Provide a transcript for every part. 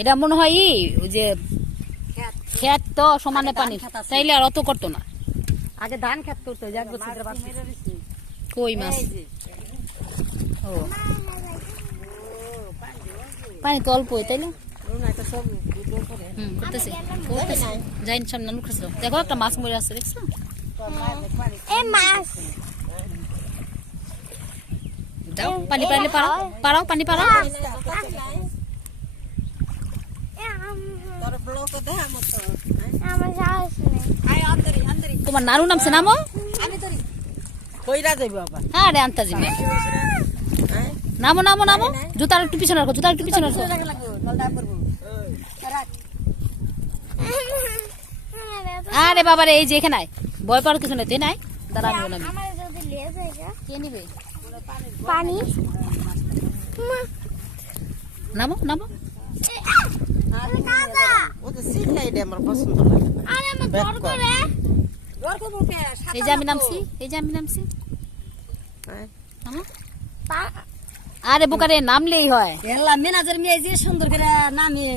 এটা মনে হয় ওই যে ক্ষেত তো সমানে পানি, তাইলে আর অত করতো না। আগে ধান খেত করতো, কই মাছ? ও পানি তো অল্পই, তাইলে করতেছি যাই সামনে লুকাছিল। দেখো একটা মাছ মরে আছে, দেখছো? যাও পানি পাইলে পারাও পারাও, পানি পারাও। তোমার নানু নামছে নামো? হ্যাঁ রে আনতা যাবে। নামো নামো নামো, জুতার একটু পিছনে রাখো, জুতার একটু পিছনে রাখো। আরে বাবা রে, এই যে এখানে ভয় পাওয়ার কিছু নেই, তুই নাই দাঁড়া, আমিও নামি। কে নিবে পানি? নামো নামো। এই যে আমি নামছি, এই যে আমি নামছি। আরে বোকারে নামলেই হয়। মেনাজের মেয়ে যে সুন্দর করে নামিয়ে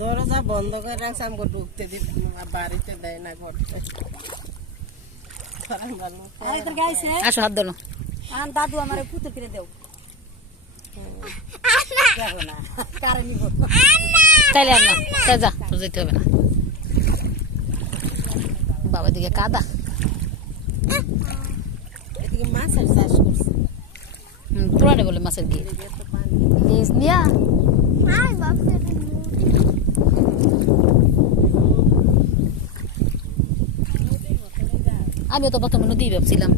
দরজা বন্ধ করে রাখছে, আমাকে ঢুকতে দিত বাড়িতে দেয় না, ঘরতে। আসো হাত ধরো। দাদু আমার পুতো ফিরে দেও, তাইলে আর না, তাই যা, তোর যেতে হবে না। বাবা দিকে কাদা, এদিকে মাছের চাষ করছে। পুরানে বলে মাছের বিয়ে লিজ নিয়া। আমিও তো প্রথমে নদী ভাবছিলাম।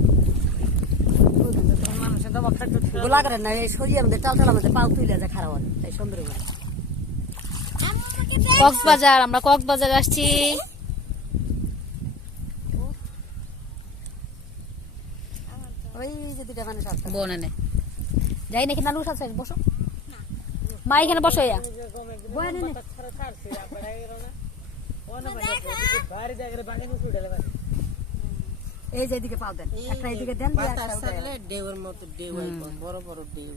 গোলা করে না, এই সরিয়ে আমাদের টালটাল আমাদের পাও তুলে যায় খারাপ হয়, তাই সুন্দর। কক্সবাজার, আমরা কক্সবাজার আসছি। ওই যে দুটা মানুষ আছে বোন এনে যাই নাকি নানু সাথে বসো, মা এখানে বসো। ইয়া এই যে এদিকে পাও দেন, একটা এদিকে দেন, ঢেউয়ের মতো ঢেউ, বড় বড় ঢেউ।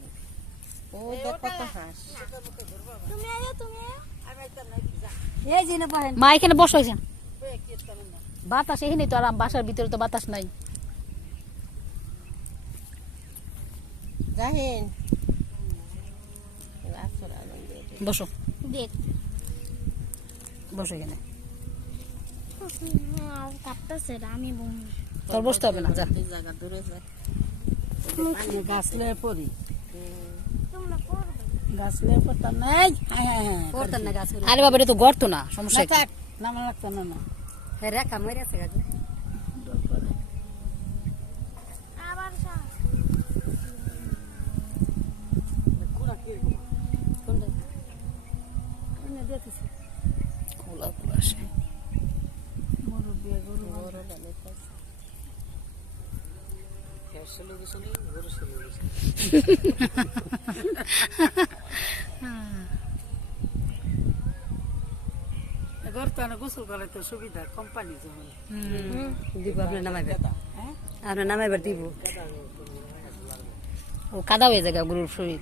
ও কত হাঁস। এই যে বহেন মা এখানে বসো। এখানে বাতাস, এখানে তো আরাম, বাসার ভিতরে তো বাতাস নাই। জাহিন বসো বসো এখানে। তোর বসতে হবে না, যা। জায়গা দূরে যায়, গাছ লয়ে পড়ি, গাছ নিয়ে পড়তাম নাই। পড়তেন না গাছ। আরে বাবা, এটা তো গর্ত না, সমস্যা কি? নামা লাগতো না। না রেখা মরে আছে গাছ। খোলা খোলা আসে। গোসল করে তো সুবিধা, কোম্পানি দিব আপনার নামাইবার, আপনার নামাইবার দিব। ও কাদা হয়ে যায় গরুর শরীর।